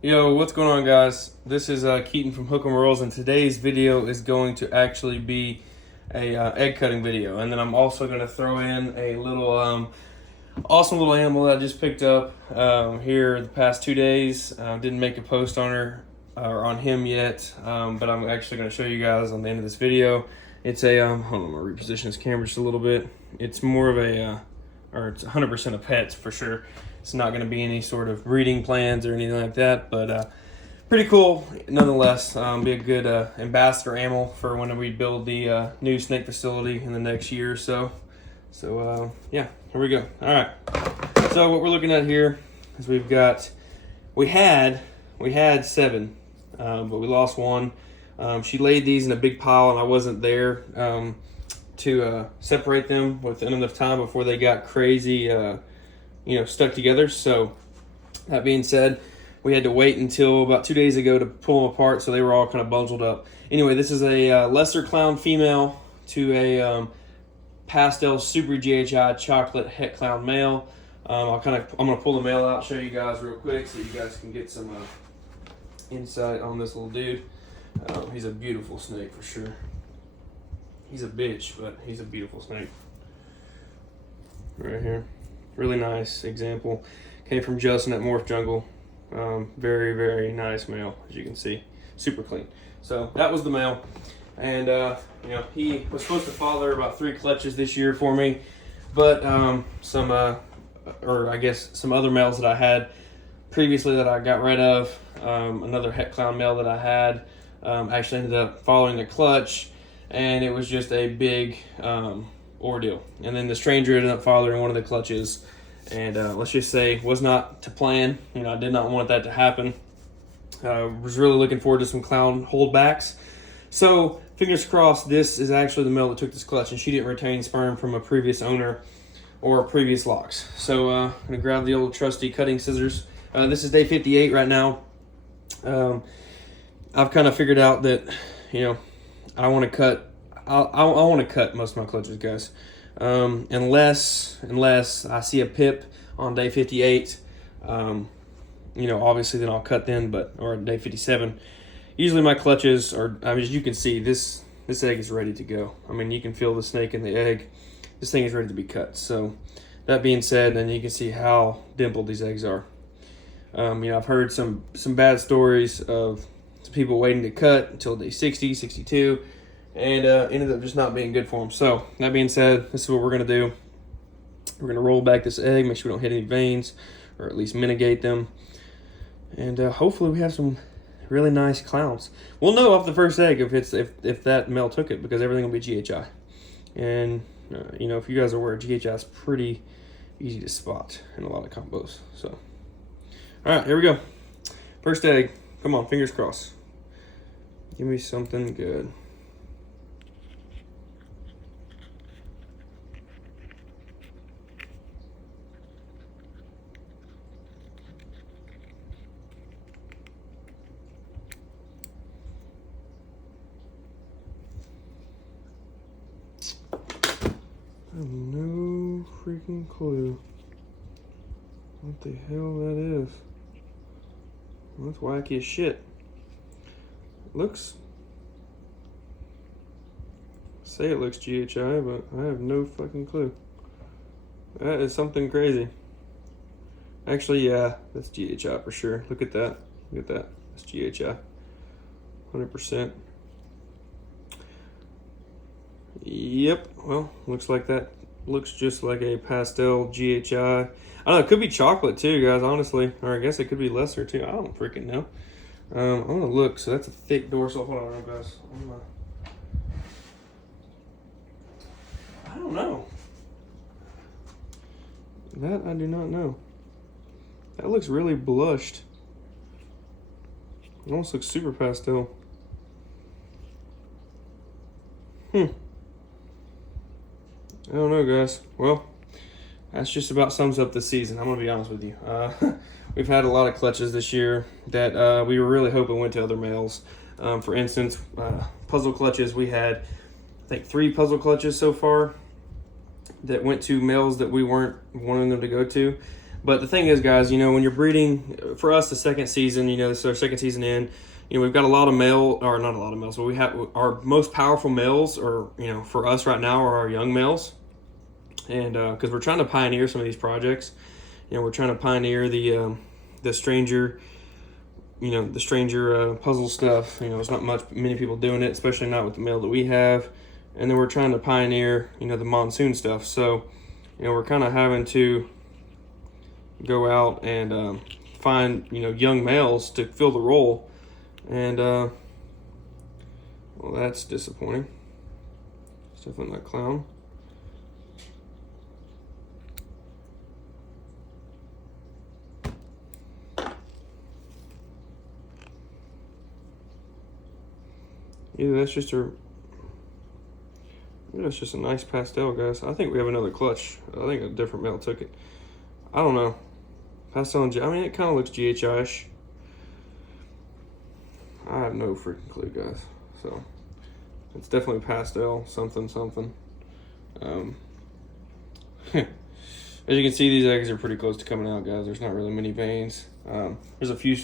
Yo, what's going on, guys? This is Keaton from Hook 'em Rolls, and today's video is going to actually be a egg cutting video, and then I'm also going to throw in a little awesome little animal that I just picked up here the past 2 days. Didn't make a post on her or on him yet, but I'm actually going to show you guys on the end of this video. It's a hold on, I'm going to reposition this camera just a little bit. It's more of a or it's 100% a pet for sure. It's not going to be any sort of breeding plans or anything like that, but pretty cool nonetheless. Be a good ambassador animal for when we build the new snake facility in the next year or so. So yeah, here we go. All right. So what we're looking at here is we had 7, but we lost one. She laid these in a big pile, and I wasn't there to separate them within enough time before they got crazy, stuck together. So that being said, we had to wait until about 2 days ago to pull them apart, so they were all kind of bundled up. Anyway, this is a lesser clown female to a pastel super GHI chocolate het clown male. I'm gonna pull the male out, show you guys real quick so you guys can get some insight on this little dude. He's a beautiful snake for sure. He's a bitch, but he's a beautiful snake. Right here. Really nice example. Came from Justin at Morph Jungle. Very, very nice male, as you can see. Super clean. So that was the male. And, he was supposed to father about 3 clutches this year for me. But some other males that I had previously that I got rid of, another het clown male that I had, actually ended up following the clutch. And it was just a big ordeal. And then the stranger ended up fathering one of the clutches. And let's just say, was not to plan. I did not want that to happen. Was really looking forward to some clown holdbacks. So, fingers crossed, this is actually the male that took this clutch, and she didn't retain sperm from a previous owner or previous locks. So, I'm going to grab the old trusty cutting scissors. This is day 58 right now. I've kind of figured out that, I want to cut. I want to cut most of my clutches, guys. Unless I see a pip on day 58, obviously then I'll cut then. Or day 57. Usually my clutches are. As you can see, this egg is ready to go. You can feel the snake in the egg. This thing is ready to be cut. So that being said, then you can see how dimpled these eggs are. I've heard some bad stories of people waiting to cut until day 60, 62, and ended up just not being good for them. So that being said, this is what we're going to do. We're going to roll back this egg, make sure we don't hit any veins, or at least mitigate them. And hopefully we have some really nice clowns. We'll know off the first egg if that male took it, because everything will be GHI. And, if you guys are aware, GHI is pretty easy to spot in a lot of combos. So, all right, here we go. First egg. Come on, fingers crossed. Give me something good. I have no freaking clue what the hell that is. That's wacky as shit. It looks GHI, but I have no fucking clue. That is something crazy. Actually, yeah, that's GHI for sure. Look at that. That's GHI. 100%. Yep. Well, looks like that. Looks just like a pastel GHI. I don't know. It could be chocolate too, guys. Honestly, or I guess it could be lesser too. I don't freaking know. I'm gonna look. So that's a thick dorsal. Hold on, guys. I don't know. That I do not know. That looks really blushed. It almost looks super pastel. I don't know, guys. Well, that's just about sums up the season. I'm going to be honest with you. We've had a lot of clutches this year that we were really hoping went to other males. For instance, puzzle clutches. We had, I think, 3 puzzle clutches so far that went to males that we weren't wanting them to go to. But the thing is, guys, you know, when you're breeding, for us, the second season, you know, this is our second season in, you know, we've got a lot of male, or not a lot of males, but we have our most powerful males, or, you know, for us right now, are our young males. And because we're trying to pioneer some of these projects, you know, we're trying to pioneer the stranger, you know, the stranger puzzle stuff. You know, there's not many people doing it, especially not with the male that we have. And then we're trying to pioneer, you know, the Monsoon stuff. So, you know, we're kind of having to go out and find, you know, young males to fill the role. And, well, that's disappointing. It's definitely not clown. Either that's just a nice pastel, guys. I think we have another clutch. I think a different male took it. I don't know. Pastel and I mean, it kind of looks GHI-ish. I have no freaking clue, guys. So it's definitely pastel, something. As you can see, these eggs are pretty close to coming out, guys. There's not really many veins. There's a few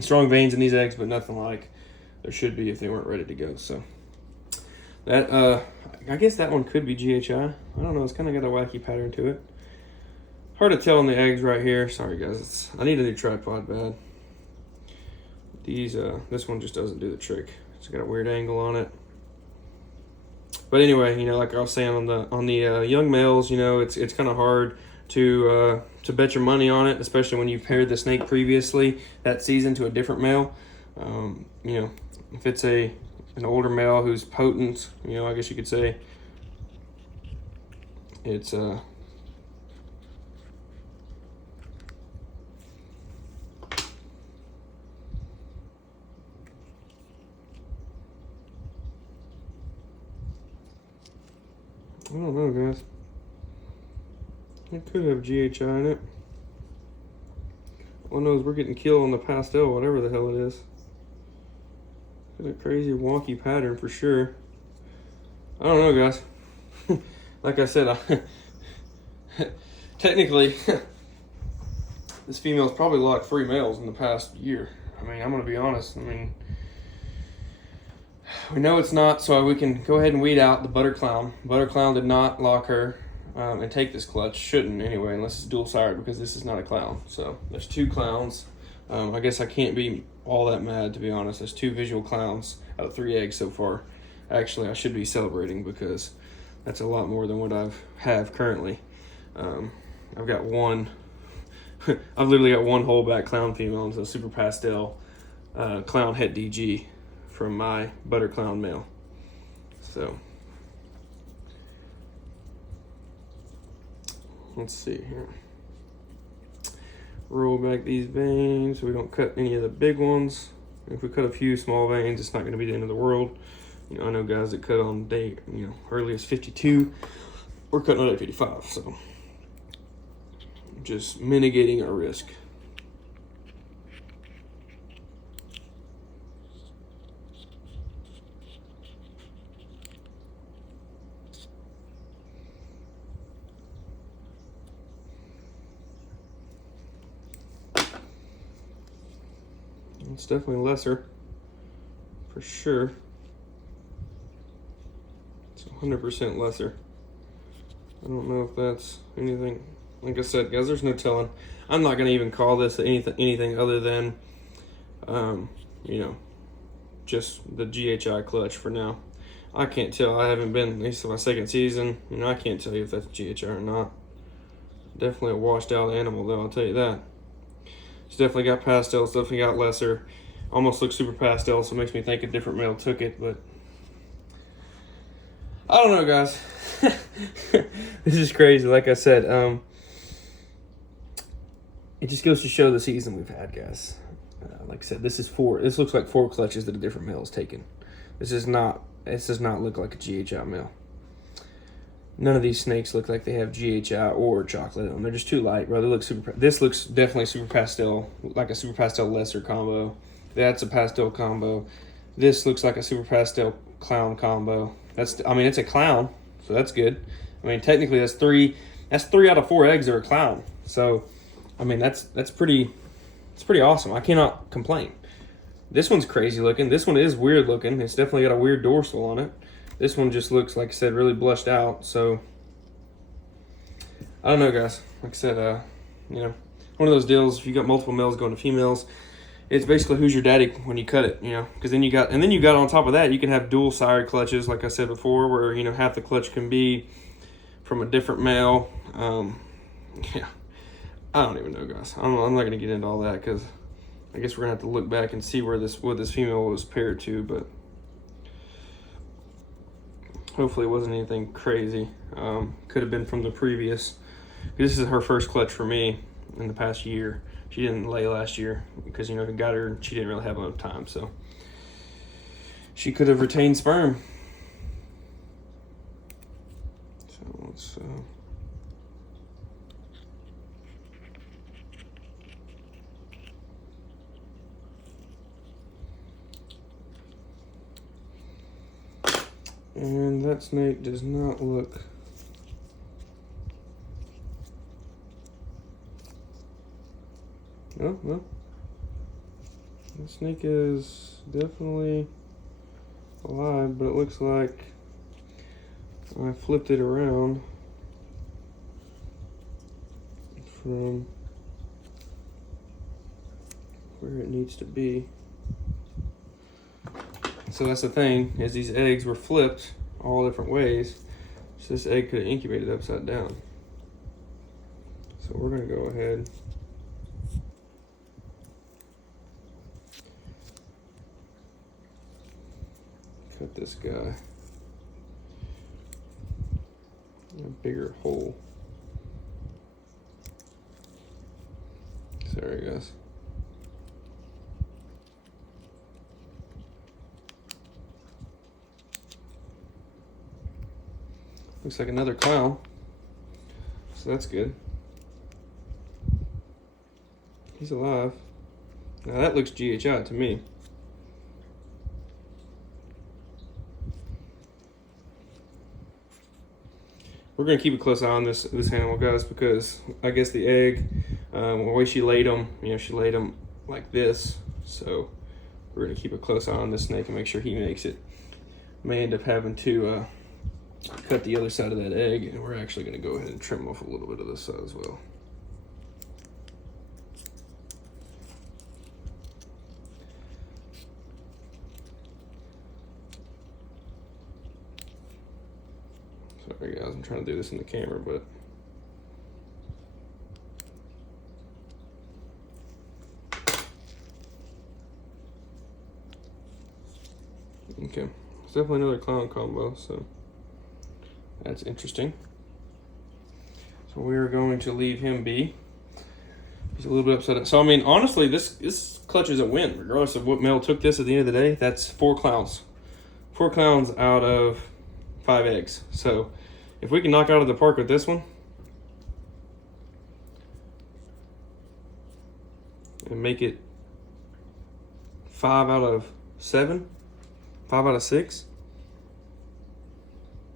strong veins in these eggs, but nothing like there should be if they weren't ready to go. So that I guess that one could be GHI. I don't know. It's kind of got a wacky pattern to it. Hard to tell on the eggs right here. Sorry, guys. I need a new tripod bad. These this one just doesn't do the trick. It's got a weird angle on it. But anyway, you know, like I was saying on the young males, you know, it's kind of hard to bet your money on it, especially when you've paired the snake previously that season to a different male. You know, if it's an older male who's potent, you know, I guess you could say it's I don't know, guys. It could have GHI in it. All I know is we're getting killed on the pastel, whatever the hell it is. It's a crazy wonky pattern for sure. I don't know, guys. Like I said, technically, this female's probably locked 3 males in the past year. I mean, I'm gonna be honest. I mean, we know it's not, so we can go ahead and weed out the butter clown. Butter clown did not lock her and take this clutch. Shouldn't anyway, unless it's dual sired, because this is not a clown. So there's 2 clowns. I guess I can't be all that mad, to be honest. There's 2 visual clowns out of 3 eggs so far. Actually, I should be celebrating because that's a lot more than what I have currently. I've got one. I've literally got one whole back clown female and a super pastel clown het DG from my butter clown male. So let's see here. Roll back these veins so we don't cut any of the big ones. If we cut a few small veins, it's not going to be the end of the world. You know, I know guys that cut on day, you know, early as 52. We're cutting on day 55, so just mitigating our risk. It's definitely lesser, for sure. It's 100% lesser. I don't know if that's anything. Like I said, guys, there's no telling. I'm not going to even call this anything other than, you know, just the GHI clutch for now. I can't tell. I haven't been, at least in my second season, you know, I can't tell you if that's GHI or not. Definitely a washed out animal, though, I'll tell you that. It's definitely got pastel, it's definitely got lesser. Almost looks super pastel, so it makes me think a different male took it, but I don't know, guys. This is crazy. Like I said, it just goes to show the season we've had, guys. Like I said, this looks like 4 clutches that a different male has taken. This does not look like a GHI male. None of these snakes look like they have GHI or chocolate on them. They're just too light, bro. They look super. This looks definitely super pastel, like a super pastel lesser combo. That's a pastel combo. This looks like a super pastel clown combo. I mean, it's a clown, so that's good. I mean, technically that's 3 That's 3 out of 4 eggs are a clown. So, I mean, it's pretty awesome. I cannot complain. This one's crazy looking. This one is weird looking. It's definitely got a weird dorsal on it. This one just looks, like I said, really blushed out. So, I don't know, guys. Like I said, you know, one of those deals, if you got multiple males going to females, it's basically who's your daddy when you cut it, you know, because then you got on top of that, you can have dual sire clutches, like I said before, where, you know, half the clutch can be from a different male. Yeah, I don't even know, guys. I'm not going to get into all that because I guess we're going to have to look back and see what this female was paired to, but hopefully it wasn't anything crazy. Could have been from the previous. This is her first clutch for me in the past year. She didn't lay last year because, you know, got her, she didn't really have enough time, so she could have retained sperm. So let's and that snake does not look oh, well, the snake is definitely alive, but it looks like I flipped it around from where it needs to be. So that's the thing, is these eggs were flipped all different ways, so this egg could have incubated upside down. So we're gonna go ahead cut this guy a bigger hole. Sorry, guys. Looks like another clown, so that's good. He's alive. Now that looks GHI to me. We're gonna keep a close eye on this animal, guys, because I guess the egg, the way she laid them, you know, she laid them like this. So we're gonna keep a close eye on this snake and make sure he makes it. May end up having to cut the other side of that egg, and we're actually gonna go ahead and trim off a little bit of this side as well. Sorry guys, I'm trying to do this in the camera, but okay, it's definitely another clown combo, so that's interesting. So we're going to leave him be. He's a little bit upset. So I mean, honestly, this clutch is a win, regardless of what male took this. At the end of the day, that's 4 clowns. 4 clowns out of 5 eggs. So if we can knock out of the park with this one and make it 5 out of 7, 5 out of 6.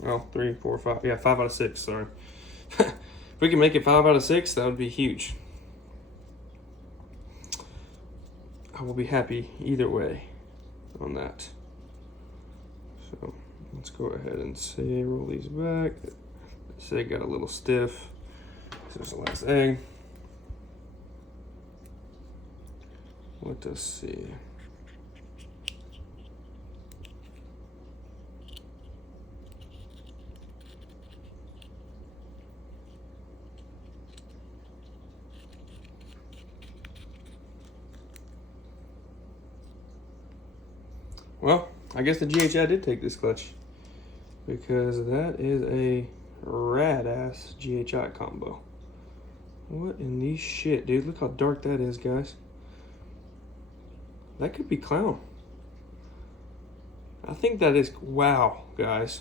Well, 3, 4, 5. Yeah, 5 out of 6. Sorry. If we can make it 5 out of 6, that would be huge. I will be happy either way on that. So let's go ahead and say roll these back. This egg got a little stiff. This is the last egg. Let us see. Well, I guess the GHI did take this clutch, because that is a rad-ass GHI combo. What in the shit, dude? Look how dark that is, guys. That could be clown. I think that is, wow, guys.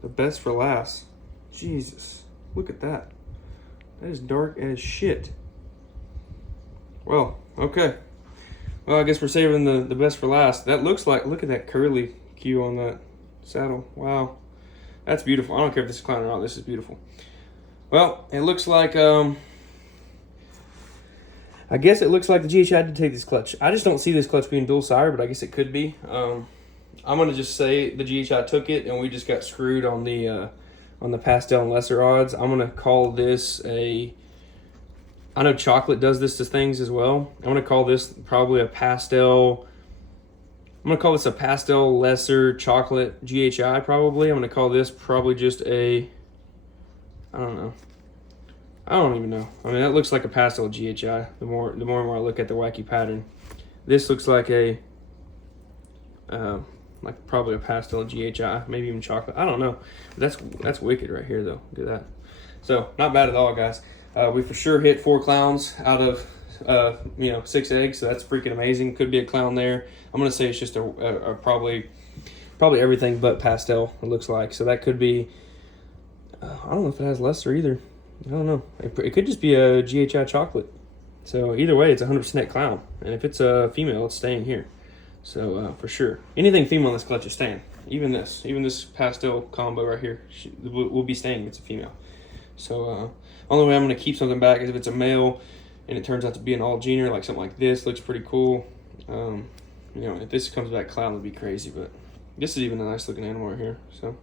The best for last. Jesus, look at that. That is dark as shit. Well, okay. Well, I guess we're saving the best for last. That looks like, look at that curly Q on that saddle. Wow. That's beautiful. I don't care if this is clown or not. This is beautiful. Well, it looks like I guess it looks like the GHI did take this clutch. I just don't see this clutch being dual sire, but I guess it could be. I'm gonna just say the GHI took it, and we just got screwed on the pastel and lesser odds. I'm gonna call this a. I know chocolate does this to things as well. I'm gonna call this probably a pastel. I'm gonna call this a pastel lesser chocolate GHI probably. I'm gonna call this probably just a. I don't know. I don't even know. I mean, that looks like a pastel GHI. The more and more I look at the wacky pattern, this looks like a, like probably a pastel GHI, maybe even chocolate. I don't know. That's wicked right here though. Look at that. So not bad at all, guys. We for sure hit 4 clowns out of 6 eggs. So that's freaking amazing. Could be a clown there. I'm gonna say it's just a probably everything but pastel. It looks like. So that could be. I don't know if it has lesser either. I don't know. It could just be a GHI chocolate. So either way, it's 100% clown. And if it's a female, it's staying here. So for sure. Anything female in this clutch is staying. Even this pastel combo right here will be staying if it's a female. So only way I'm going to keep something back is if it's a male and it turns out to be an all-gener, like something like this. Looks pretty cool. If this comes back clown, would be crazy. But this is even a nice looking animal right here. So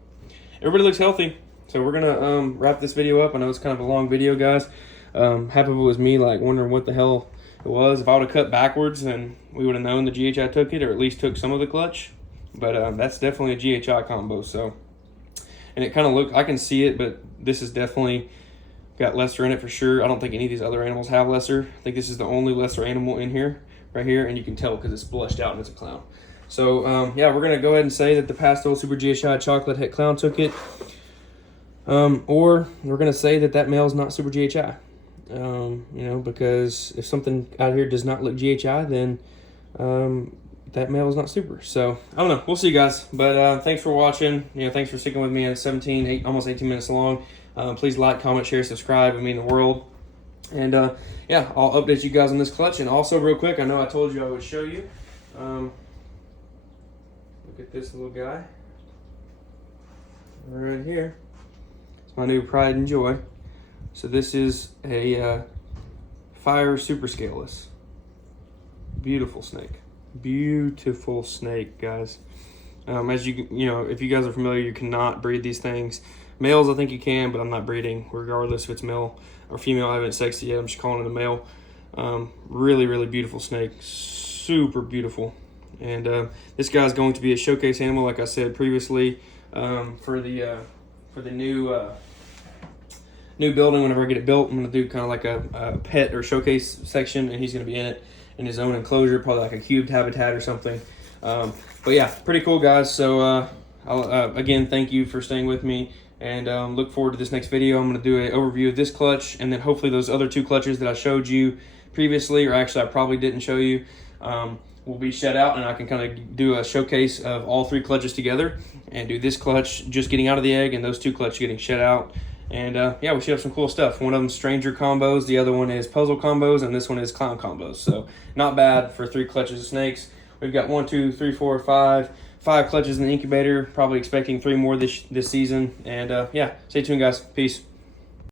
everybody looks healthy. So we're gonna wrap this video up. I know it's kind of a long video, guys. Half of it was me like wondering what the hell it was. If I would have cut backwards, then we would have known the GHI took it, or at least took some of the clutch. But that's definitely a GHI combo. So, and it kind of look, I can see it, but this is definitely got lesser in it for sure. I don't think any of these other animals have lesser. I think this is the only lesser animal in here, right here, and you can tell because it's blushed out and it's a clown. So yeah, we're gonna go ahead and say that the pastel super GHI chocolate het clown took it. Or we're going to say that male's not super GHI, because if something out here does not look GHI, then that male is not super. So, I don't know. We'll see, guys. But thanks for watching. Thanks for sticking with me at almost 18 minutes long. Please like, comment, share, subscribe. It means the world. And, yeah, I'll update you guys on this clutch. And also, real quick, I know I told you I would show you. Look at this little guy right here. My new pride and joy. So this is a fire super scaleless. Beautiful snake, guys. As if you guys are familiar, you cannot breed these things. Males, I think you can, but I'm not breeding regardless if it's male or female. I haven't sexed it yet. I'm just calling it a male. Really beautiful snake, super beautiful. And this guy's going to be a showcase animal, like I said previously, for the new building. Whenever I get it built, I'm going to do kind of like a pet or showcase section, and he's going to be in it in his own enclosure, probably like a cubed habitat or something. But yeah, pretty cool, guys. So I'll again, thank you for staying with me, and look forward to this next video. I'm going to do an overview of this clutch, and then hopefully those other 2 clutches that I showed you previously, or actually I probably didn't show you, will be shed out, and I can kind of do a showcase of all 3 clutches together, and do this clutch just getting out of the egg and those 2 clutches getting shed out. And yeah, we should have some cool stuff. One of them stranger combos, the other one is puzzle combos, and this one is clown combos. So not bad for 3 clutches of snakes. We've got 1, 2, 3, 4, 5 clutches in the incubator. Probably expecting 3 more this season. And yeah, stay tuned, guys. Peace.